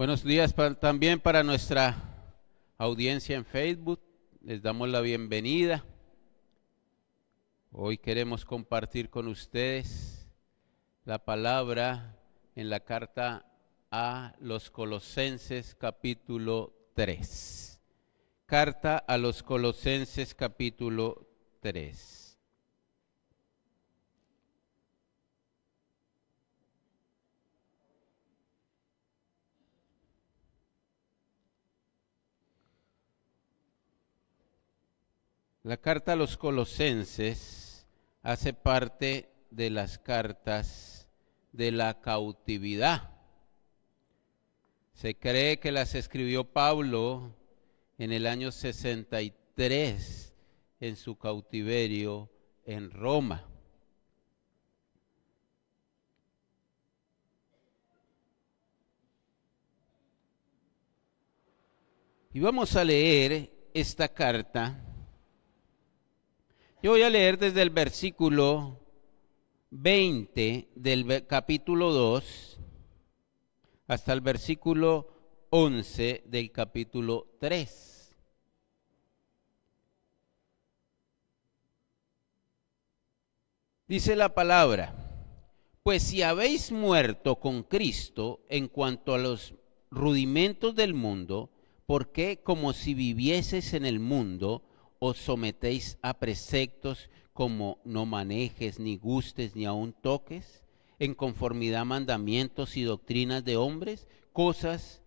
Buenos días también para nuestra audiencia en Facebook. Les damos la bienvenida. Hoy queremos compartir con ustedes la palabra en la carta a los Colosenses capítulo 3. Carta a los Colosenses capítulo 3. La carta a los Colosenses hace parte de las cartas de la cautividad. Se cree que las escribió Pablo en el año 63 en su cautiverio en Roma. Y vamos a leer esta carta. Yo voy a leer desde el versículo 20 del capítulo 2 hasta el versículo 11 del capítulo 3. Dice la palabra: pues si habéis muerto con Cristo en cuanto a los rudimentos del mundo, ¿por qué, como si vivieseis en el mundo, os sometéis a preceptos como no manejes, ni gustes, ni aun toques, en conformidad a mandamientos y doctrinas de hombres, cosas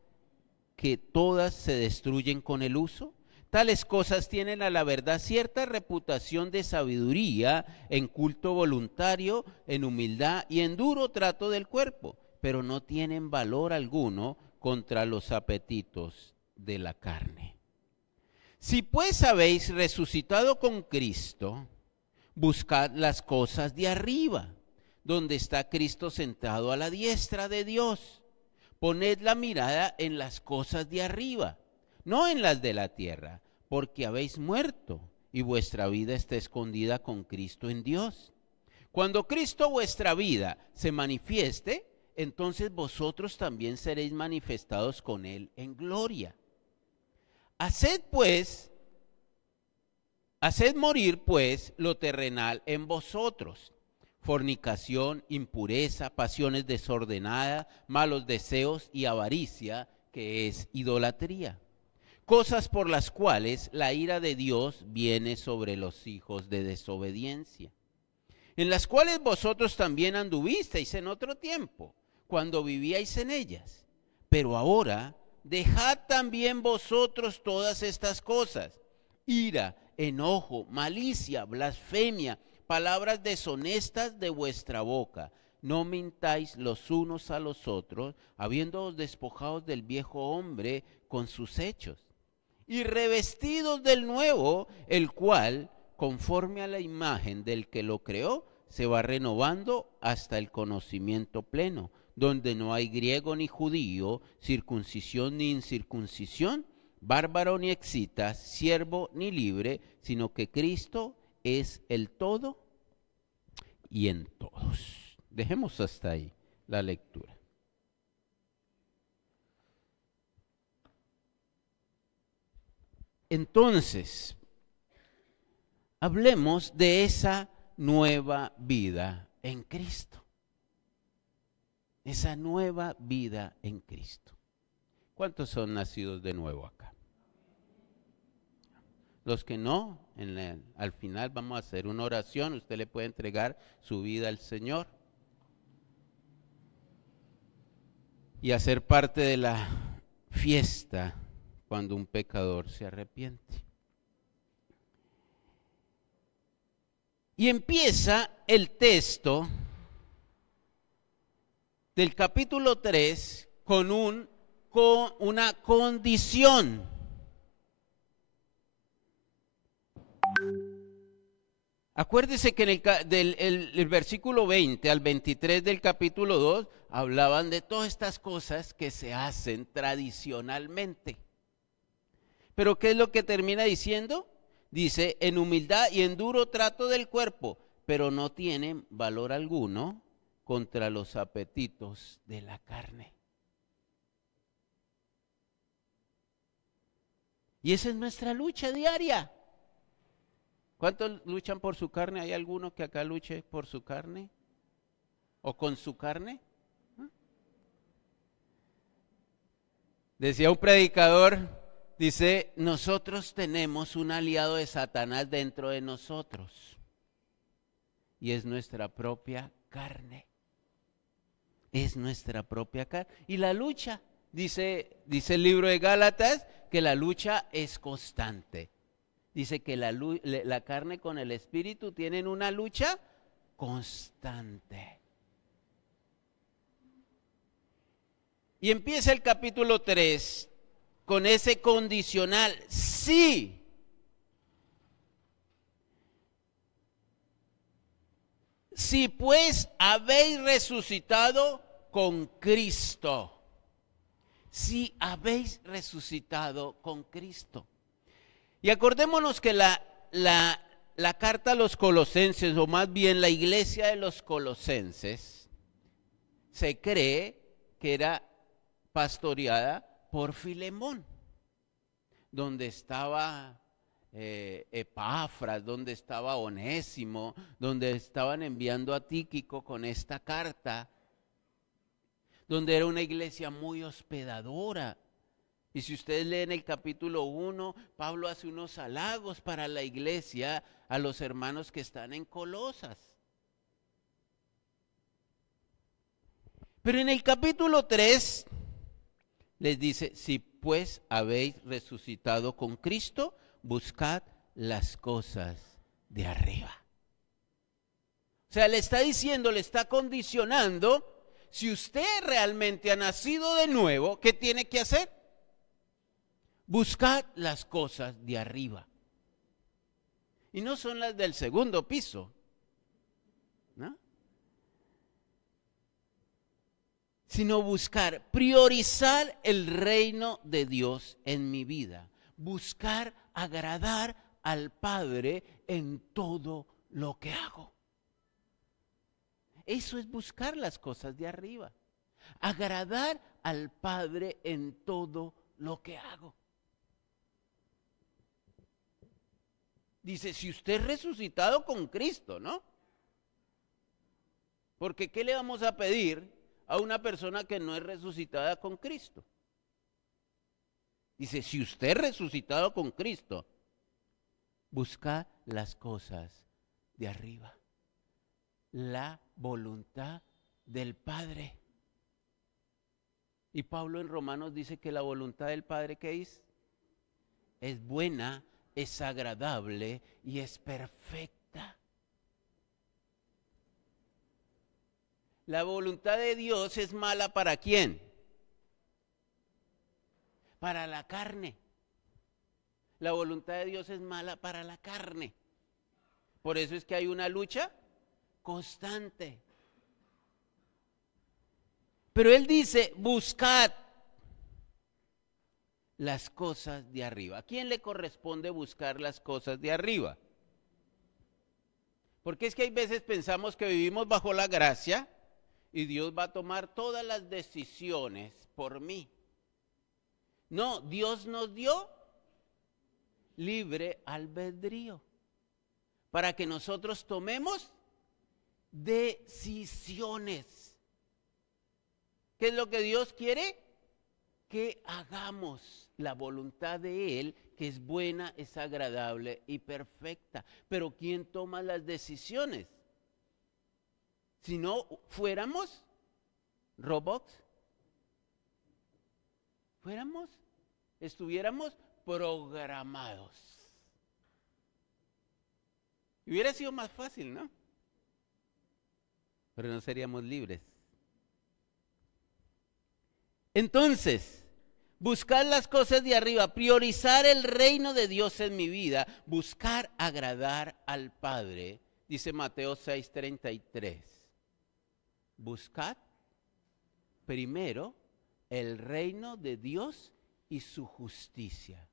que todas se destruyen con el uso? Tales cosas tienen a la verdad cierta reputación de sabiduría, en culto voluntario, en humildad y en duro trato del cuerpo, pero no tienen valor alguno contra los apetitos de la carne. Si pues habéis resucitado con Cristo, buscad las cosas de arriba, donde está Cristo sentado a la diestra de Dios. Poned la mirada en las cosas de arriba, no en las de la tierra, porque habéis muerto y vuestra vida está escondida con Cristo en Dios. Cuando Cristo vuestra vida se manifieste, entonces vosotros también seréis manifestados con Él en gloria. Haced morir pues lo terrenal en vosotros: fornicación, impureza, pasiones desordenadas, malos deseos y avaricia, que es idolatría. Cosas por las cuales la ira de Dios viene sobre los hijos de desobediencia, en las cuales vosotros también anduvisteis en otro tiempo, cuando vivíais en ellas. Pero ahora dejad también vosotros todas estas cosas: ira, enojo, malicia, blasfemia, palabras deshonestas de vuestra boca. No mintáis los unos a los otros, habiéndoos despojados del viejo hombre con sus hechos, y revestidos del nuevo, el cual, conforme a la imagen del que lo creó, se va renovando hasta el conocimiento pleno, donde no hay griego ni judío, circuncisión ni incircuncisión, bárbaro ni excita, siervo ni libre, sino que Cristo es el todo y en todos. Dejemos hasta ahí la lectura. Entonces, hablemos de esa nueva vida en Cristo. Esa nueva vida en Cristo. ¿Cuántos son nacidos de nuevo acá? Los que no, al final vamos a hacer una oración. Usted le puede entregar su vida al Señor y hacer parte de la fiesta cuando un pecador se arrepiente. Y empieza el texto del capítulo 3 con una condición. Acuérdese que el versículo 20 al 23 del capítulo 2 hablaban de todas estas cosas que se hacen tradicionalmente. Pero ¿qué es lo que termina diciendo? Dice: en humildad y en duro trato del cuerpo, pero no tienen valor alguno contra los apetitos de la carne. Y esa es nuestra lucha diaria. ¿Cuántos luchan por su carne? ¿Hay alguno que acá luche por su carne? ¿O con su carne? Decía un predicador, dice, nosotros tenemos un aliado de Satanás dentro de nosotros. Y es nuestra propia carne. Es nuestra propia carne. Y la lucha, dice el libro de Gálatas, que la lucha es constante. Dice que la carne con el espíritu tienen una lucha constante. Y empieza el capítulo 3 con ese condicional, sí. Si pues habéis resucitado con Cristo. Si habéis resucitado con Cristo. Y acordémonos que la carta a los colosenses, o más bien la iglesia de los colosenses, se cree que era pastoreada por Filemón, donde estaba Epafras, donde estaba Onésimo, donde estaban enviando a Tíquico con esta carta, donde era una iglesia muy hospedadora. Y si ustedes leen el capítulo 1, Pablo hace unos halagos para la iglesia a los hermanos que están en Colosas. Pero en el capítulo 3 les dice, si pues habéis resucitado con Cristo, buscad las cosas de arriba. O sea, le está diciendo, le está condicionando, si usted realmente ha nacido de nuevo, ¿qué tiene que hacer? Buscad las cosas de arriba. Y no son las del segundo piso, ¿no? Sino buscar, priorizar el reino de Dios en mi vida. Buscar agradar al Padre en todo lo que hago. Eso es buscar las cosas de arriba. Agradar al Padre en todo lo que hago. Dice, si usted es resucitado con Cristo, ¿no? Porque ¿qué le vamos a pedir a una persona que no es resucitada con Cristo? Dice, si usted es resucitado con Cristo, busca las cosas de arriba. La voluntad del Padre. Y Pablo en Romanos dice que la voluntad del Padre, ¿qué es? Es buena, es agradable y es perfecta. La voluntad de Dios es mala ¿para quién? Para la carne. La voluntad de Dios es mala para la carne. Por eso es que hay una lucha constante. Pero él dice, buscad las cosas de arriba. ¿A quién le corresponde buscar las cosas de arriba? Porque es que hay veces pensamos que vivimos bajo la gracia y Dios va a tomar todas las decisiones por mí. No, Dios nos dio libre albedrío para que nosotros tomemos decisiones. ¿Qué es lo que Dios quiere? Que hagamos la voluntad de Él, que es buena, es agradable y perfecta. Pero ¿quién toma las decisiones? Si no fuéramos robots, estuviéramos programados. Y hubiera sido más fácil, ¿no? Pero no seríamos libres. Entonces, buscar las cosas de arriba, priorizar el reino de Dios en mi vida, buscar agradar al Padre, dice Mateo 6:33. Buscad primero el reino de Dios y su justicia,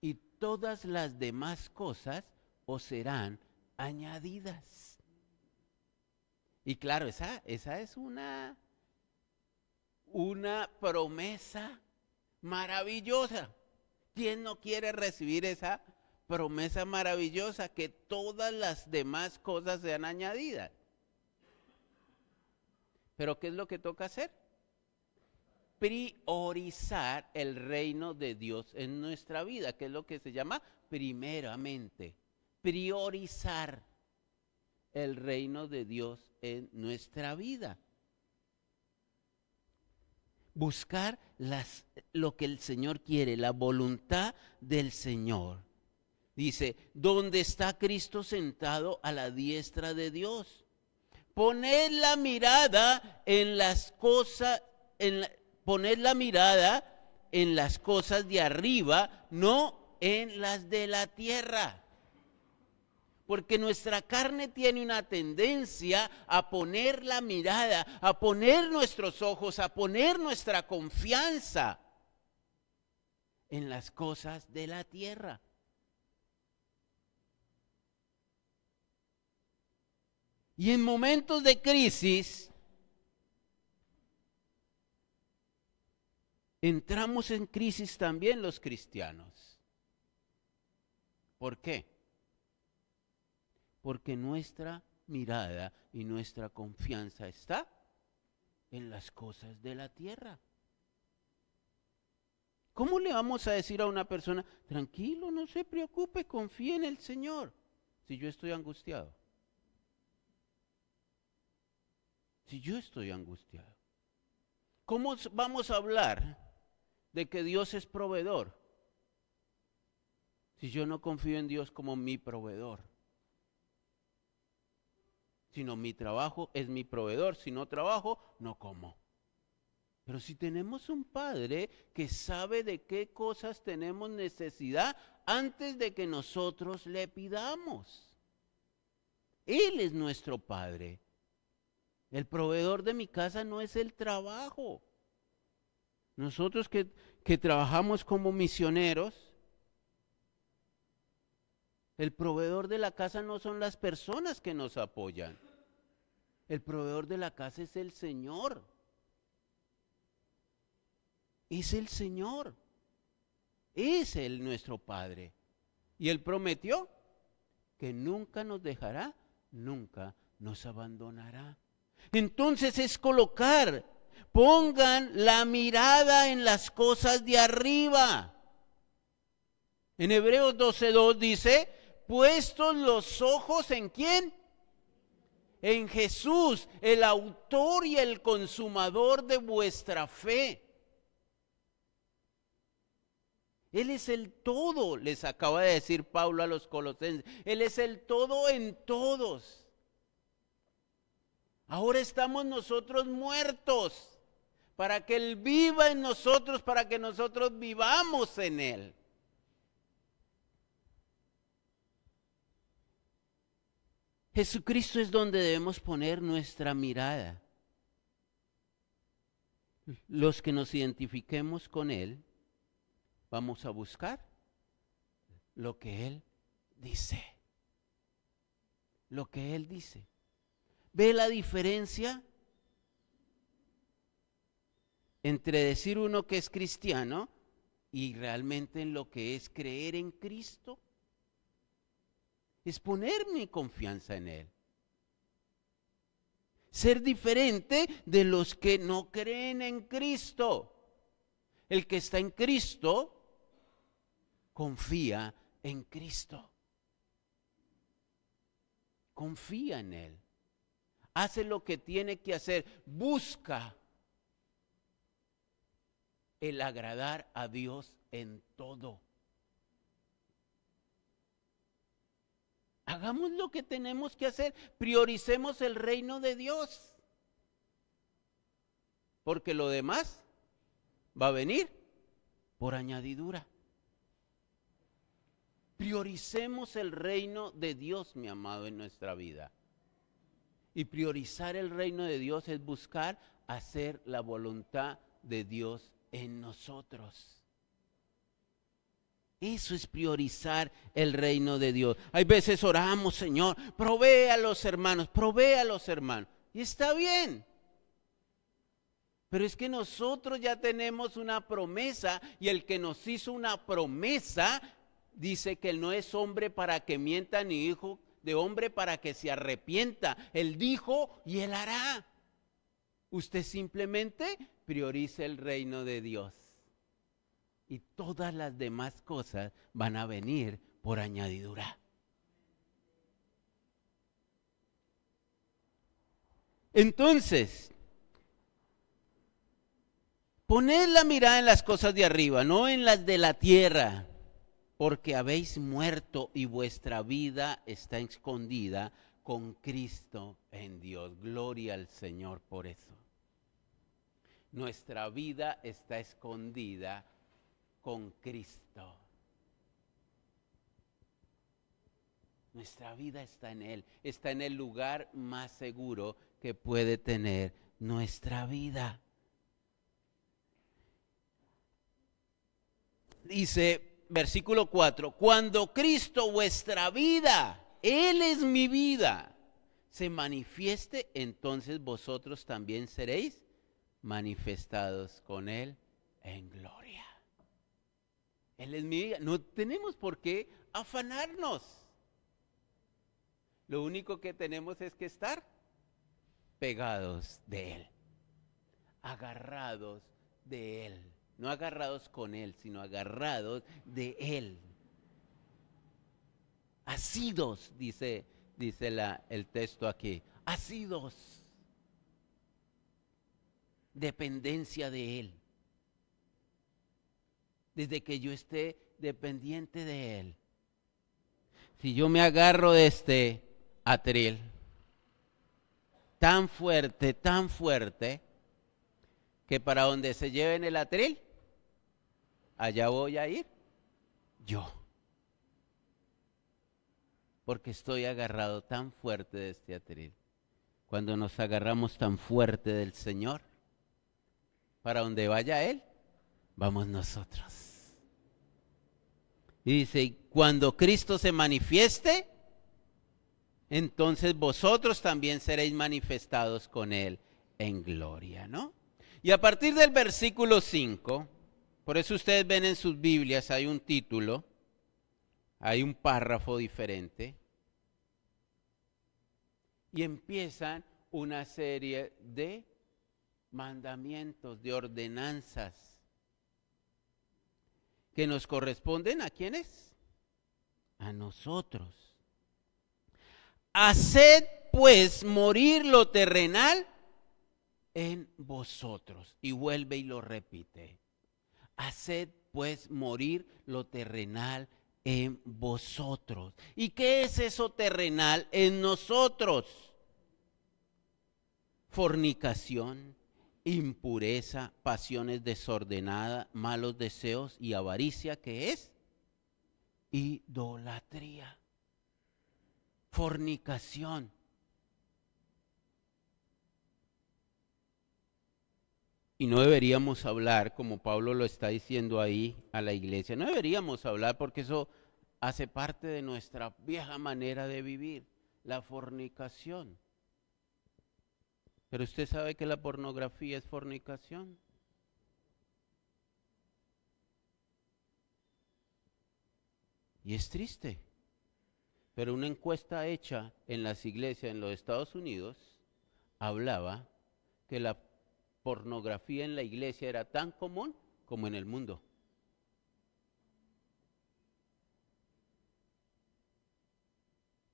y todas las demás cosas os serán añadidas. Y claro, esa es una promesa maravillosa ¿Quién no quiere recibir esa promesa maravillosa que todas las demás cosas sean añadidas? Pero ¿qué es lo que toca hacer? Priorizar el reino de Dios en nuestra vida, que es lo que se llama primeramente. Priorizar el reino de Dios en nuestra vida. Buscar lo que el Señor quiere, la voluntad del Señor. Dice, ¿dónde está Cristo sentado a la diestra de Dios? Poned la mirada en las cosas, poned la mirada en las cosas de arriba, no en las de la tierra. Porque nuestra carne tiene una tendencia a poner la mirada, a poner nuestros ojos, a poner nuestra confianza en las cosas de la tierra. Y en momentos de crisis, entramos en crisis también los cristianos. ¿Por qué? Porque nuestra mirada y nuestra confianza está en las cosas de la tierra. ¿Cómo le vamos a decir a una persona, tranquilo, no se preocupe, confíe en el Señor, si yo estoy angustiado? Si yo estoy angustiado. ¿Cómo vamos a hablar de que Dios es proveedor si yo no confío en Dios como mi proveedor? Sino mi trabajo es mi proveedor, si no trabajo, no como. Pero si tenemos un Padre que sabe de qué cosas tenemos necesidad antes de que nosotros le pidamos. Él es nuestro Padre. El proveedor de mi casa no es el trabajo. Nosotros que trabajamos como misioneros, el proveedor de la casa no son las personas que nos apoyan. El proveedor de la casa es el Señor. Es el Señor. Es Él nuestro Padre. Y Él prometió que nunca nos dejará, nunca nos abandonará. Entonces es colocar, pongan la mirada en las cosas de arriba. En Hebreos 12:2 dice, puestos los ojos ¿en quién? En Jesús, el autor y el consumador de vuestra fe. Él es el todo, les acaba de decir Pablo a los colosenses. Él es el todo en todos. Ahora estamos nosotros muertos para que Él viva en nosotros, para que nosotros vivamos en Él. Jesucristo es donde debemos poner nuestra mirada. Los que nos identifiquemos con Él, vamos a buscar lo que Él dice. Lo que Él dice. ¿Ve la diferencia entre decir uno que es cristiano y realmente en lo que es creer en Cristo? Es poner mi confianza en Él. Ser diferente de los que no creen en Cristo. El que está en Cristo confía en Cristo. Confía en Él. Hace lo que tiene que hacer. Busca el agradar a Dios en todo. Hagamos lo que tenemos que hacer. Prioricemos el reino de Dios. Porque lo demás va a venir por añadidura. Prioricemos el reino de Dios, mi amado, en nuestra vida. Y priorizar el reino de Dios es buscar hacer la voluntad de Dios en nosotros. Eso es priorizar el reino de Dios. Hay veces oramos, Señor, provee a los hermanos, provee a los hermanos. Y está bien. Pero es que nosotros ya tenemos una promesa y el que nos hizo una promesa dice que él no es hombre para que mienta ni hijo de hombre para que se arrepienta. Él dijo y él hará. Usted simplemente priorice el reino de Dios y todas las demás cosas van a venir por añadidura. Entonces, poned la mirada en las cosas de arriba, no en las de la tierra, porque habéis muerto y vuestra vida está escondida con Cristo en Dios. Gloria al Señor por eso. Nuestra vida está escondida con Cristo. Nuestra vida está en Él, está en el lugar más seguro que puede tener nuestra vida. Dice versículo 4, cuando Cristo vuestra vida, Él es mi vida, se manifieste, entonces vosotros también seréis manifestados con Él en gloria. Él es mi vida, no tenemos por qué afanarnos. Lo único que tenemos es que estar pegados de Él, agarrados de Él. No agarrados con Él, sino agarrados de Él. Asidos, dice el texto aquí. Asidos. Dependencia de Él. Desde que yo esté dependiente de Él. Si yo me agarro de este atril, tan fuerte, que para donde se lleven el atril, allá voy a ir yo. Porque estoy agarrado tan fuerte de este atril. Cuando nos agarramos tan fuerte del Señor, para donde vaya Él, vamos nosotros. Y dice, cuando Cristo se manifieste, entonces vosotros también seréis manifestados con Él en gloria, ¿no? Y a partir del versículo 5, por eso ustedes ven en sus Biblias, hay un título, hay un párrafo diferente, y empiezan una serie de mandamientos, de ordenanzas, que nos corresponden ¿a quiénes? A nosotros. Haced pues morir lo terrenal en vosotros. Y vuelve y lo repite. Haced pues morir lo terrenal en vosotros. ¿Y qué es eso terrenal en nosotros? Fornicación, impureza, pasiones desordenadas, malos deseos y avaricia, ¿qué es? Idolatría. Fornicación. Y no deberíamos hablar, como Pablo lo está diciendo ahí a la iglesia, no deberíamos hablar porque eso hace parte de nuestra vieja manera de vivir, la fornicación. Pero usted sabe que la pornografía es fornicación. Y es triste. Pero una encuesta hecha en las iglesias en los Estados Unidos hablaba que la pornografía en la iglesia era tan común como en el mundo.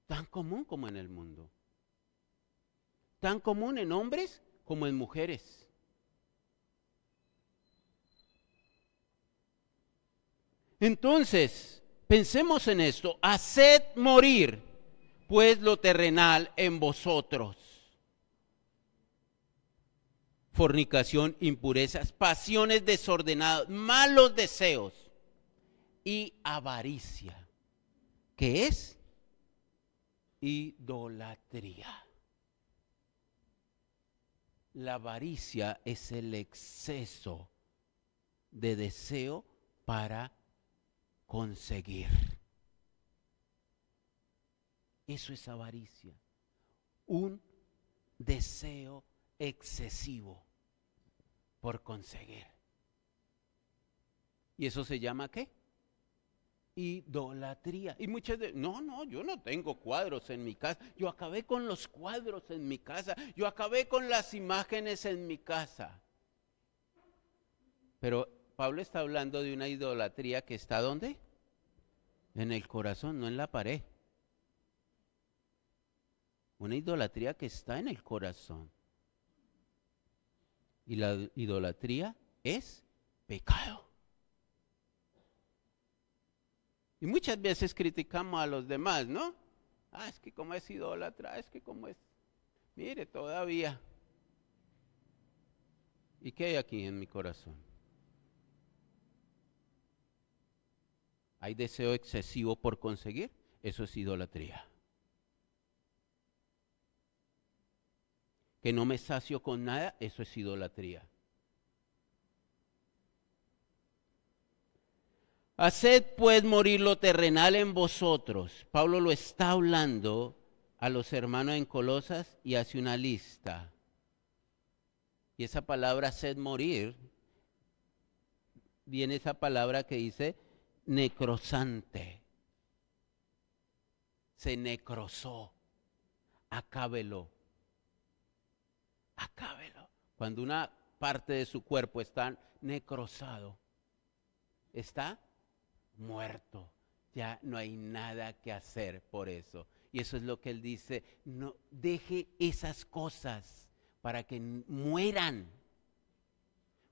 Tan común como en el mundo. Tan común en hombres como en mujeres. Entonces, pensemos en esto. Haced morir, pues, lo terrenal en vosotros. Fornicación, impurezas, pasiones desordenadas, malos deseos y avaricia. ¿Qué es? Idolatría. La avaricia es el exceso de deseo para conseguir. Eso es avaricia. Un deseo excesivo. por conseguir. ¿Y eso se llama qué? Idolatría. Y muchas veces, no, yo no tengo cuadros en mi casa. Yo acabé con los cuadros en mi casa. Yo acabé con las imágenes en mi casa. Pero Pablo está hablando de una idolatría que está ¿dónde? En el corazón, no en la pared. Una idolatría que está en el corazón. Y la idolatría es pecado. Y muchas veces criticamos a los demás, ¿no? Es que como es idólatra, es que como es... Mire, todavía. ¿Y qué hay aquí en mi corazón? ¿Hay deseo excesivo por conseguir? Eso es idolatría. Que no me sacio con nada, eso es idolatría. Haced pues morir lo terrenal en vosotros. Pablo lo está hablando a los hermanos en Colosas y hace una lista. Y esa palabra haced morir, viene esa palabra que dice necrosante. Se necrosó. Acábelo. Acábelo. Cuando una parte de su cuerpo está necrosado, está muerto. Ya no hay nada que hacer por eso. Y eso es lo que él dice. No deje esas cosas para que mueran.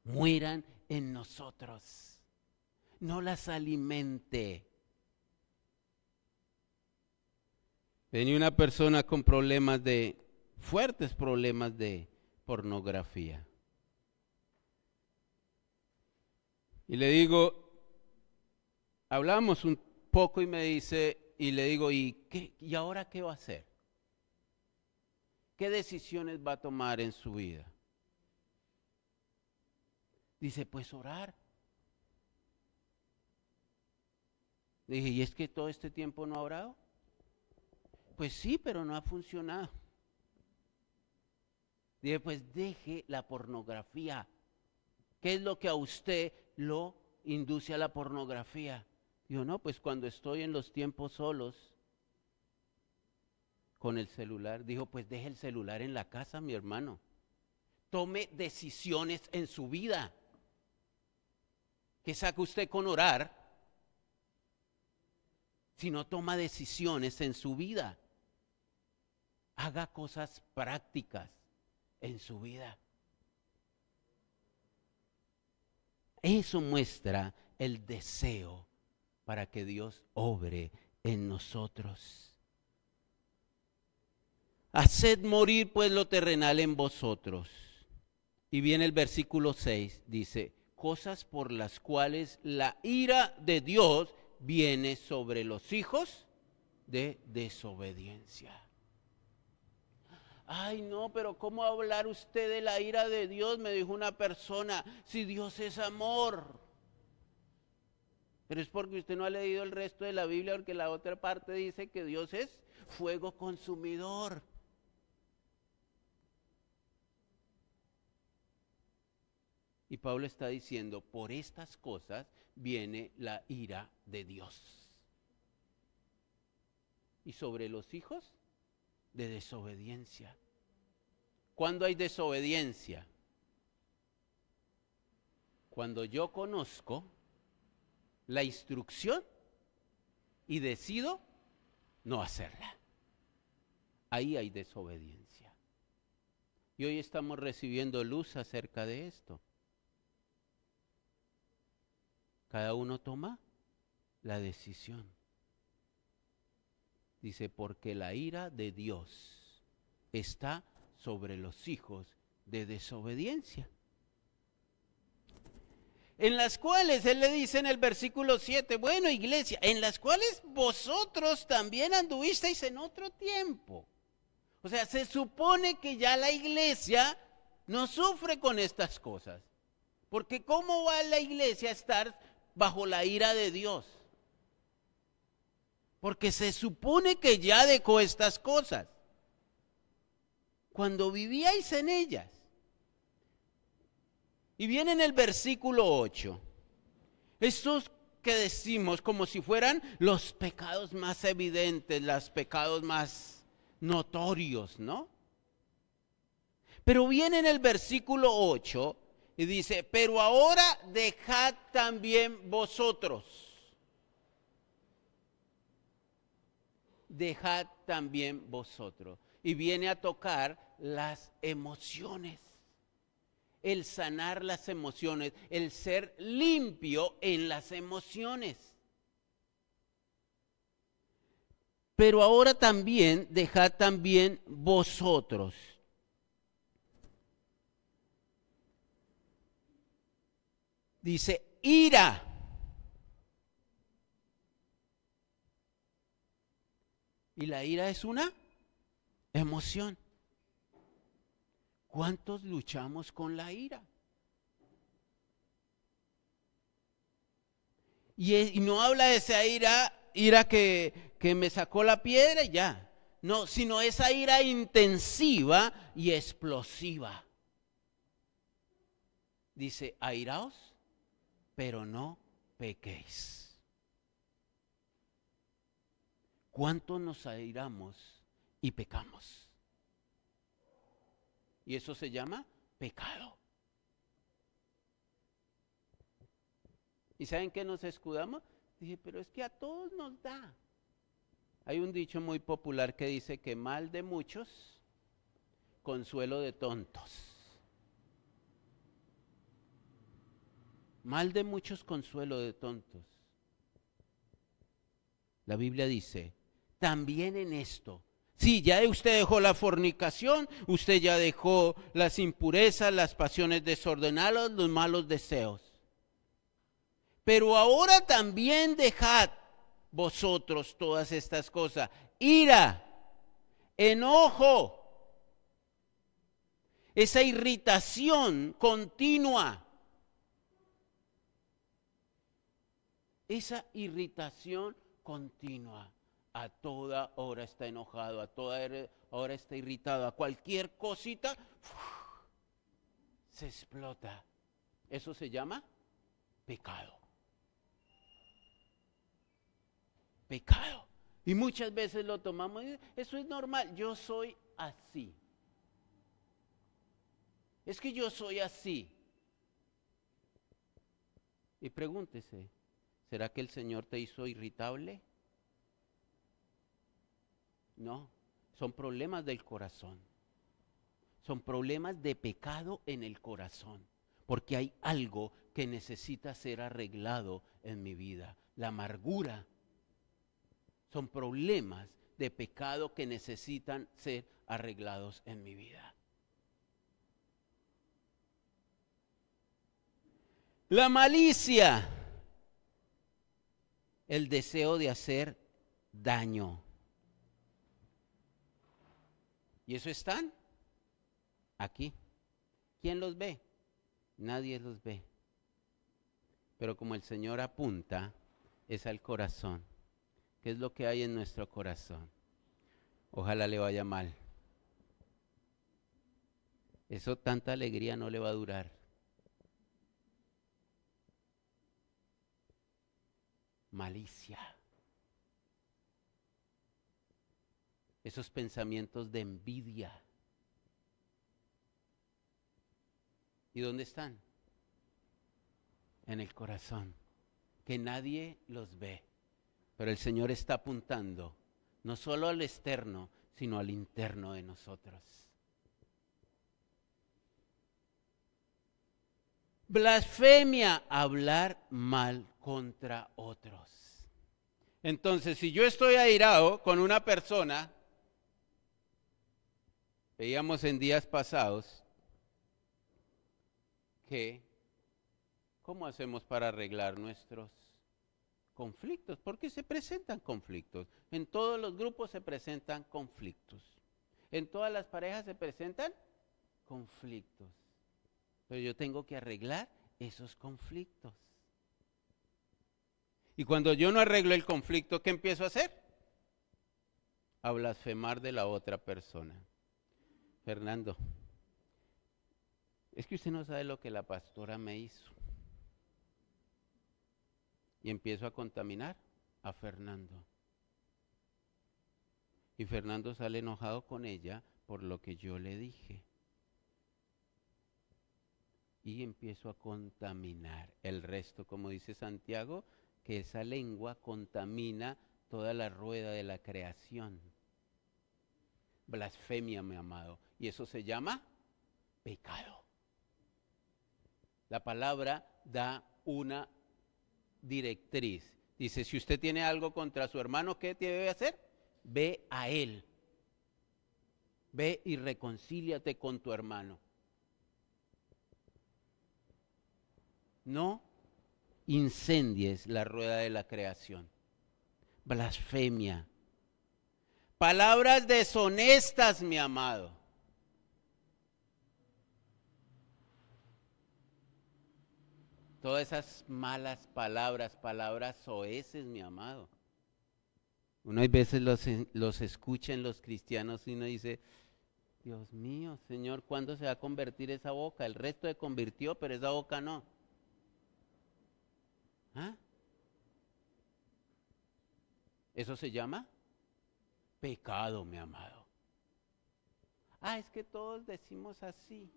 Mueran en nosotros. No las alimente. Venía una persona con fuertes problemas de pornografía. Y le digo, hablamos un poco y me dice, y le digo, ¿y ahora qué va a hacer? ¿Qué decisiones va a tomar en su vida? Dice, pues orar. Le dije, ¿y es que todo este tiempo no ha orado? Pues sí, pero no ha funcionado. Dije, pues deje la pornografía. ¿Qué es lo que a usted lo induce a la pornografía? Dijo, no, pues cuando estoy en los tiempos solos con el celular. Dijo, pues deje el celular en la casa, mi hermano. Tome decisiones en su vida. ¿Qué saca usted con orar si no toma decisiones en su vida? Haga cosas prácticas en su vida. Eso muestra el deseo para que Dios obre en nosotros. Haced morir pues lo terrenal en vosotros. Y viene el versículo 6, dice, cosas por las cuales la ira de Dios viene sobre los hijos de desobediencia. Ay, no, pero ¿cómo hablar usted de la ira de Dios? Me dijo una persona, si Dios es amor. Pero es porque usted no ha leído el resto de la Biblia, porque la otra parte dice que Dios es fuego consumidor. Y Pablo está diciendo, por estas cosas viene la ira de Dios. Y sobre los hijos de desobediencia. ¿Cuándo hay desobediencia? Cuando yo conozco la instrucción y decido no hacerla. Ahí hay desobediencia. Y hoy estamos recibiendo luz acerca de esto. Cada uno toma la decisión. Dice, porque la ira de Dios está sobre los hijos de desobediencia. En las cuales, él le dice en el versículo 7, bueno, iglesia, en las cuales vosotros también anduvisteis en otro tiempo. O sea, se supone que ya la iglesia no sufre con estas cosas. Porque ¿cómo va la iglesia a estar bajo la ira de Dios? Porque se supone que ya dejó estas cosas. Cuando vivíais en ellas. Y viene en el versículo 8. Estos que decimos como si fueran los pecados más evidentes, los pecados más notorios, ¿no? Pero viene en el versículo 8 y dice, pero ahora dejad también vosotros. Dejad también vosotros. Y viene a tocar las emociones. El sanar las emociones, el ser limpio en las emociones. Pero ahora también dejad también vosotros. Dice, ira. Y la ira es una emoción. ¿Cuántos luchamos con la ira? Y no habla de esa ira que me sacó la piedra y ya. No, sino esa ira intensiva y explosiva. Dice, airaos, pero no pequéis. ¿Cuánto nos airamos y pecamos? Y eso se llama pecado. ¿Y saben qué nos escudamos? Dije, pero es que a todos nos da. Hay un dicho muy popular que dice que mal de muchos, consuelo de tontos. Mal de muchos, consuelo de tontos. La Biblia dice, también en esto. Sí, ya usted dejó la fornicación, usted ya dejó las impurezas, las pasiones desordenadas, los malos deseos. Pero ahora también dejad vosotros todas estas cosas. Ira, enojo, esa irritación continua. Esa irritación continua. A toda hora está enojado, a toda hora está irritado, a cualquier cosita se explota. Eso se llama pecado. Pecado. Y muchas veces lo tomamos, eso es normal, yo soy así. Es que yo soy así. Y pregúntese, ¿será que el Señor te hizo irritable? No, son problemas del corazón. Son problemas de pecado en el corazón. Porque hay algo que necesita ser arreglado en mi vida. La amargura. Son problemas de pecado que necesitan ser arreglados en mi vida. La malicia. El deseo de hacer daño. ¿Y eso están? Aquí. ¿Quién los ve? Nadie los ve. Pero como el Señor apunta, es al corazón. ¿Qué es lo que hay en nuestro corazón? Ojalá le vaya mal. Eso, tanta alegría no le va a durar. Malicia. Esos pensamientos de envidia. ¿Y dónde están? En el corazón, que nadie los ve. Pero el Señor está apuntando no solo al externo, sino al interno de nosotros. Blasfemia, hablar mal contra otros. Entonces, si yo estoy airado con una persona, veíamos en días pasados que, ¿cómo hacemos para arreglar nuestros conflictos? Porque se presentan conflictos. En todos los grupos se presentan conflictos. En todas las parejas se presentan conflictos. Pero yo tengo que arreglar esos conflictos. Y cuando yo no arreglo el conflicto, ¿qué empiezo a hacer? A blasfemar de la otra persona. Fernando, Es que usted no sabe lo que la pastora me hizo. Y empiezo a contaminar a Fernando. Y Fernando sale enojado con ella por lo que yo le dije. Y empiezo a contaminar el resto, como dice Santiago, que esa lengua contamina toda la rueda de la creación. Blasfemia, mi amado. Y eso se llama pecado. La palabra da una directriz. Dice, si usted tiene algo contra su hermano, ¿qué debe hacer? Ve a él. Ve y reconcíliate con tu hermano. No incendies la rueda de la creación. Blasfemia. Palabras deshonestas, mi amado. Todas esas malas palabras, palabras soeces, mi amado. Uno a veces los escucha en los cristianos y uno dice, Dios mío, Señor, ¿cuándo se va a convertir esa boca? El resto se convirtió, pero esa boca no. ¿Ah? ¿Eso se llama? Pecado, mi amado. Ah, es que todos decimos así.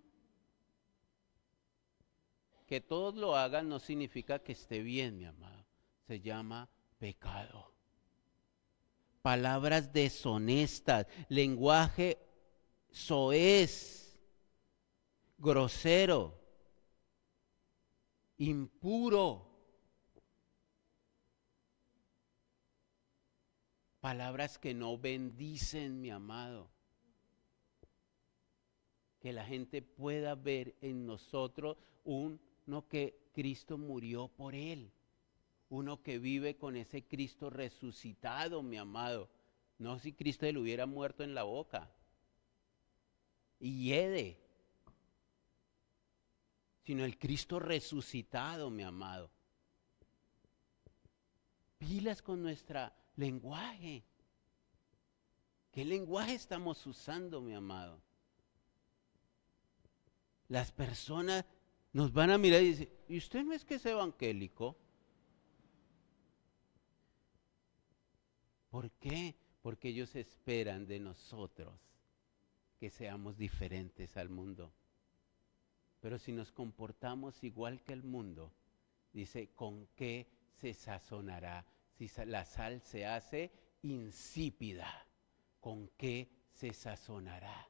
Que todos lo hagan no significa que esté bien, mi amado. Se llama pecado. Palabras deshonestas, lenguaje soez, grosero, impuro. Palabras que no bendicen, mi amado. Que la gente pueda ver en nosotros uno que Cristo murió por él. Uno que vive con ese Cristo resucitado, mi amado. No si Cristo le hubiera muerto en la boca. Y hiede. Sino el Cristo resucitado, mi amado. Pilas con nuestro lenguaje. ¿Qué lenguaje estamos usando, mi amado? Las personas nos van a mirar y dicen, ¿y usted no es que es evangélico? ¿Por qué? Porque ellos esperan de nosotros que seamos diferentes al mundo. Pero si nos comportamos igual que el mundo, dice, ¿con qué se sazonará? Si la sal se hace insípida, ¿con qué se sazonará?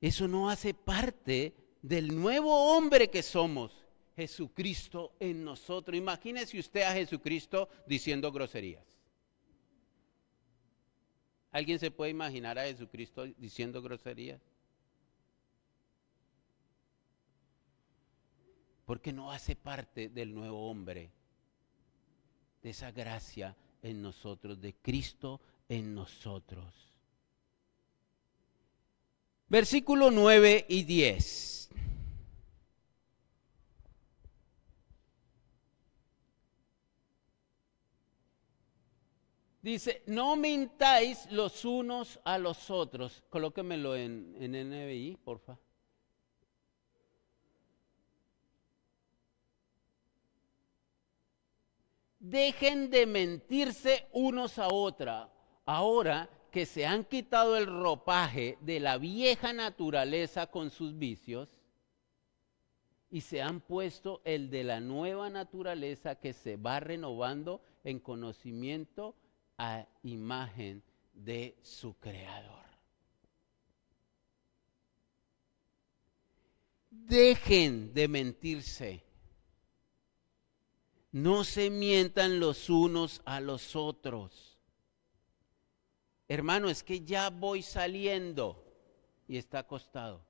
Eso no hace parte del nuevo hombre que somos, Jesucristo en nosotros. Imagínese usted a Jesucristo diciendo groserías. ¿Alguien se puede imaginar a Jesucristo diciendo groserías? Porque no hace parte del nuevo hombre, de esa gracia en nosotros, de Cristo en nosotros. Versículo 9 y 10. Dice, no mintáis los unos a los otros. Colóquemelo en NBI, porfa. Dejen de mentirse unos a otros. Ahora que se han quitado el ropaje de la vieja naturaleza con sus vicios y se han puesto el de la nueva naturaleza que se va renovando en conocimiento a imagen de su Creador. Dejen de mentirse. No se mientan los unos a los otros. Hermano, es que ya voy saliendo y está acostado.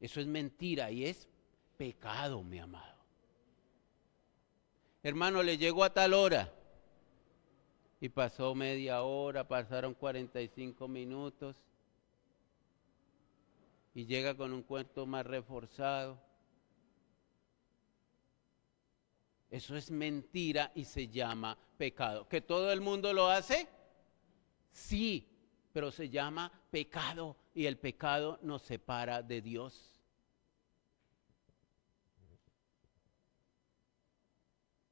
Eso es mentira y es pecado, mi amado. Hermano, le llegó a tal hora y pasó media hora, pasaron 45 minutos y llega con un cuento más reforzado. Eso es mentira y se llama pecado. ¿Que todo el mundo lo hace? Sí, pero se llama pecado y el pecado nos separa de Dios.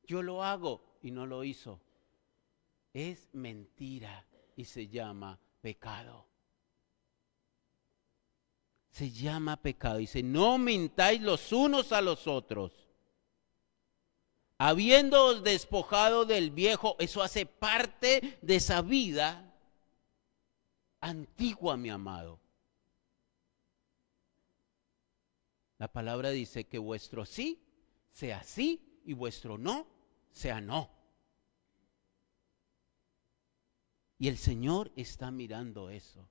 Yo lo hago y no lo hizo. Es mentira y se llama pecado. Se llama pecado. Dice, no mintáis los unos a los otros. Habiéndoos despojado del viejo, eso hace parte de esa vida antigua, mi amado. La palabra dice que vuestro sí sea sí y vuestro no sea no. Y el Señor está mirando eso.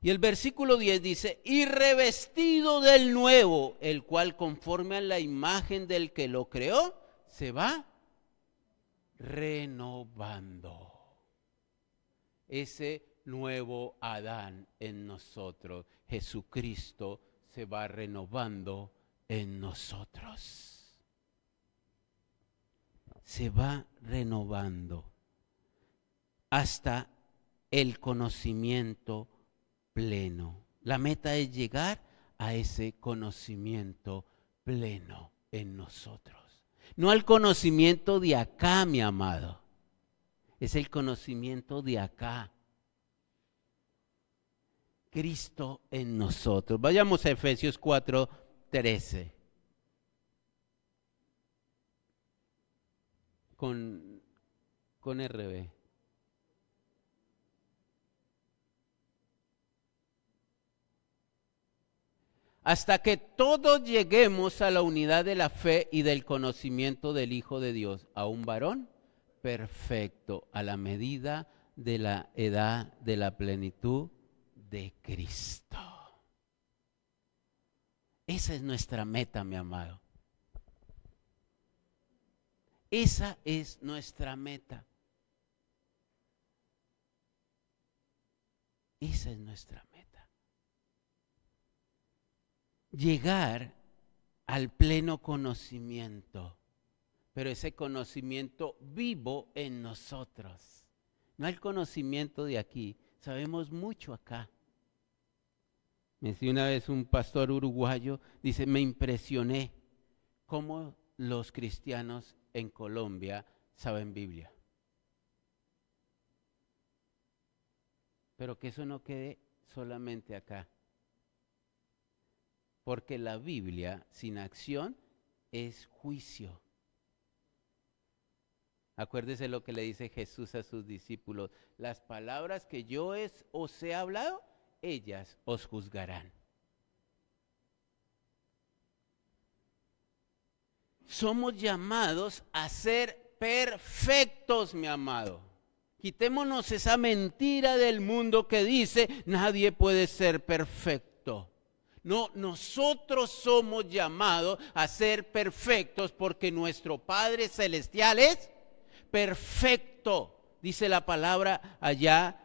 Y el versículo 10 dice, y revestido del nuevo, el cual conforme a la imagen del que lo creó, se va renovando. Ese nuevo Adán en nosotros, Jesucristo, se va renovando en nosotros. Se va renovando hasta el conocimiento pleno. La meta es llegar a ese conocimiento pleno en nosotros. No al conocimiento de acá, mi amado. Es el conocimiento de acá. Cristo en nosotros. Vayamos a Efesios 4:13. Con RB. Hasta que todos lleguemos a la unidad de la fe y del conocimiento del Hijo de Dios, a un varón perfecto, a la medida de la edad de la plenitud de Cristo. Esa es nuestra meta, mi amado. Esa es nuestra meta. Esa es nuestra meta. Llegar al pleno conocimiento, pero ese conocimiento vivo en nosotros. No el conocimiento de aquí. Sabemos mucho acá. Me decía una vez un pastor uruguayo, dice, me impresioné cómo los cristianos en Colombia saben Biblia. Pero que eso no quede solamente acá. Porque la Biblia sin acción es juicio. Acuérdese lo que le dice Jesús a sus discípulos. Las palabras que yo os he hablado, ellas os juzgarán. Somos llamados a ser perfectos, mi amado. Quitémonos esa mentira del mundo que dice, nadie puede ser perfecto. No, nosotros somos llamados a ser perfectos porque nuestro Padre Celestial es perfecto. Dice la palabra allá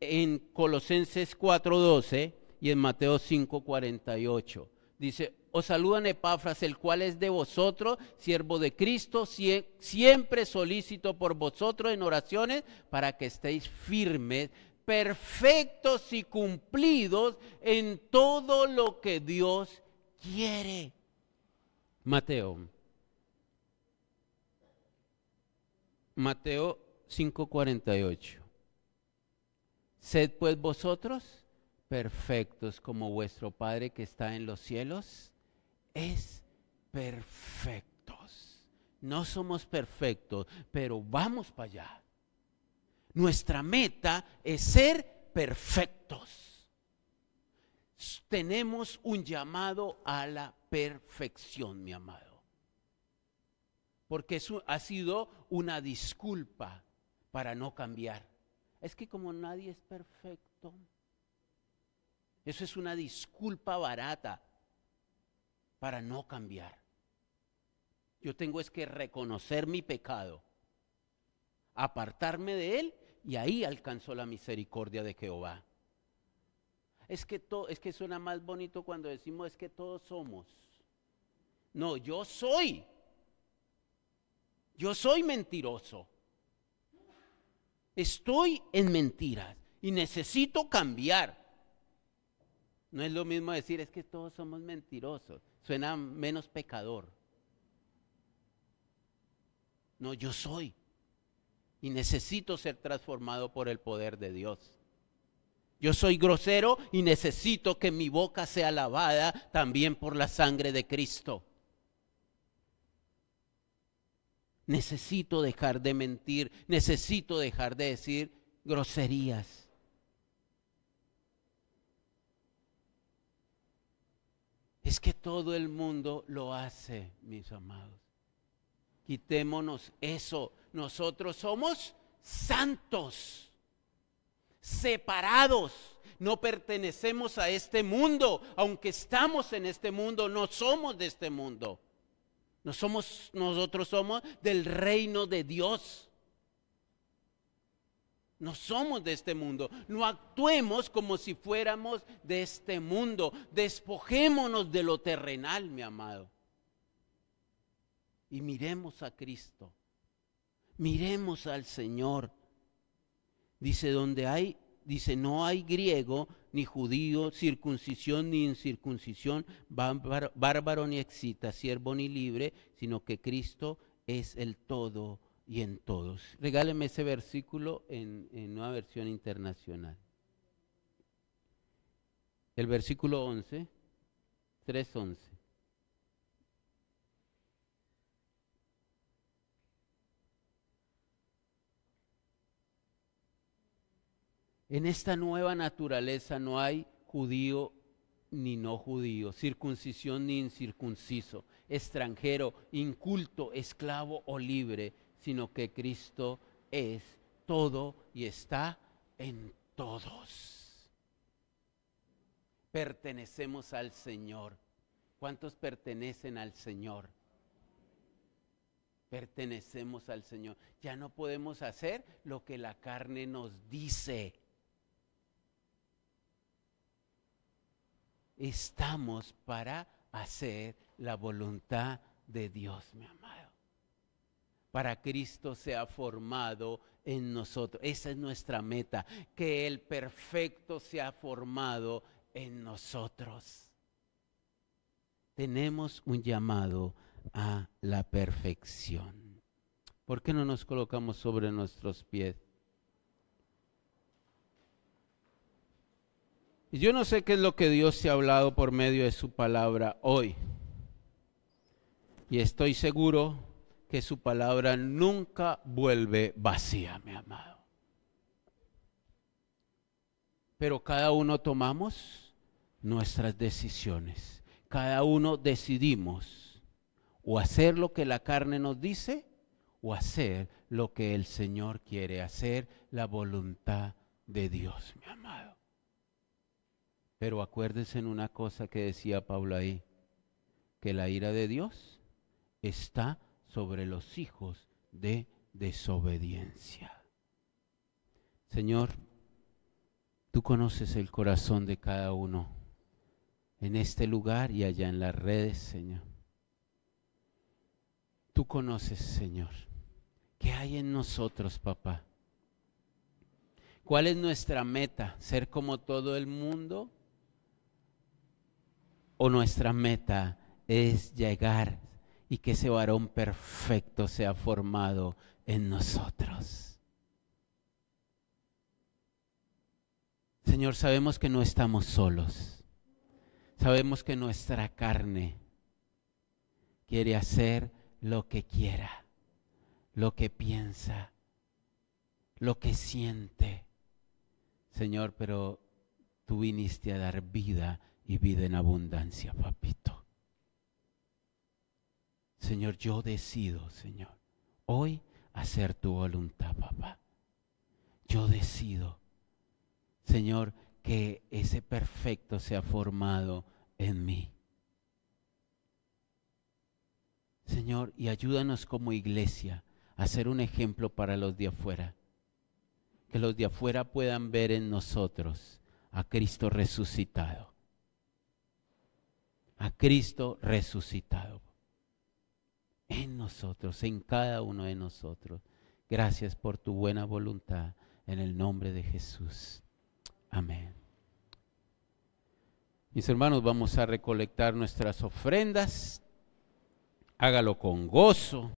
en Colosenses 4:12 y en Mateo 5:48. Dice, os saludan Epafras, el cual es de vosotros, siervo de Cristo, siempre solícito por vosotros en oraciones, para que estéis firmes, perfectos y cumplidos en todo lo que Dios quiere. Mateo 5:48. Sed pues vosotros perfectos como vuestro Padre que está en los cielos es perfectos. No somos perfectos, pero vamos para allá. Nuestra meta es ser perfectos. Tenemos un llamado a la perfección, mi amado. Porque eso ha sido una disculpa para no cambiar. Es que como nadie es perfecto, eso es una disculpa barata para no cambiar. Yo tengo es que reconocer mi pecado, apartarme de él y ahí alcanzó la misericordia de Jehová. Es que suena más bonito cuando decimos es que todos somos. No, yo soy mentiroso. Estoy en mentiras y necesito cambiar. No es lo mismo decir es que todos somos mentirosos. Suena menos pecador. No, yo soy. Y necesito ser transformado por el poder de Dios. Yo soy grosero y necesito que mi boca sea lavada también por la sangre de Cristo. Necesito dejar de mentir, necesito dejar de decir groserías. Es que todo el mundo lo hace, mis amados. Quitémonos eso. Nosotros somos santos, separados. No pertenecemos a este mundo. Aunque estamos en este mundo, no somos de este mundo. Nosotros somos del reino de Dios. No somos de este mundo. No actuemos como si fuéramos de este mundo. Despojémonos de lo terrenal, mi amado. Y miremos a Cristo. Miremos al Señor. Dice, no hay griego ni judío, circuncisión ni incircuncisión, bárbaro ni excita, siervo ni libre, sino que Cristo es el todo y en todos. Regáleme ese versículo en Nueva Versión Internacional. El versículo 11, 3:11. En esta nueva naturaleza no hay judío ni no judío, circuncisión ni incircunciso, extranjero, inculto, esclavo o libre, sino que Cristo es todo y está en todos. Pertenecemos al Señor. ¿Cuántos pertenecen al Señor? Pertenecemos al Señor. Ya no podemos hacer lo que la carne nos dice. Estamos para hacer la voluntad de Dios, mi amado. Para Cristo sea formado en nosotros. Esa es nuestra meta, que el perfecto sea formado en nosotros. Tenemos un llamado a la perfección. ¿Por qué no nos colocamos sobre nuestros pies? Y yo no sé qué es lo que Dios te ha hablado por medio de su palabra hoy. Y estoy seguro que su palabra nunca vuelve vacía, mi amado. Pero cada uno tomamos nuestras decisiones. Cada uno decidimos o hacer lo que la carne nos dice o hacer lo que el Señor quiere, hacer la voluntad de Dios, mi amado. Pero acuérdense en una cosa que decía Pablo ahí, que la ira de Dios está sobre los hijos de desobediencia. Señor, tú conoces el corazón de cada uno en este lugar y allá en las redes, Señor. Tú conoces, Señor, qué hay en nosotros, papá. ¿Cuál es nuestra meta? ¿Ser como todo el mundo? ¿O nuestra meta es llegar y que ese varón perfecto sea formado en nosotros? Señor, sabemos que no estamos solos. Sabemos que nuestra carne quiere hacer lo que quiera, lo que piensa, lo que siente. Señor, pero tú viniste a dar vida y vida en abundancia, papito. Señor, yo decido, Señor, hoy hacer tu voluntad, papá. Yo decido, Señor, que ese perfecto sea formado en mí. Señor, y ayúdanos como iglesia a ser un ejemplo para los de afuera. Que los de afuera puedan ver en nosotros a Cristo resucitado. A Cristo resucitado. En nosotros, en cada uno de nosotros. Gracias por tu buena voluntad. En el nombre de Jesús. Amén. Mis hermanos, vamos a recolectar nuestras ofrendas. Hágalo con gozo.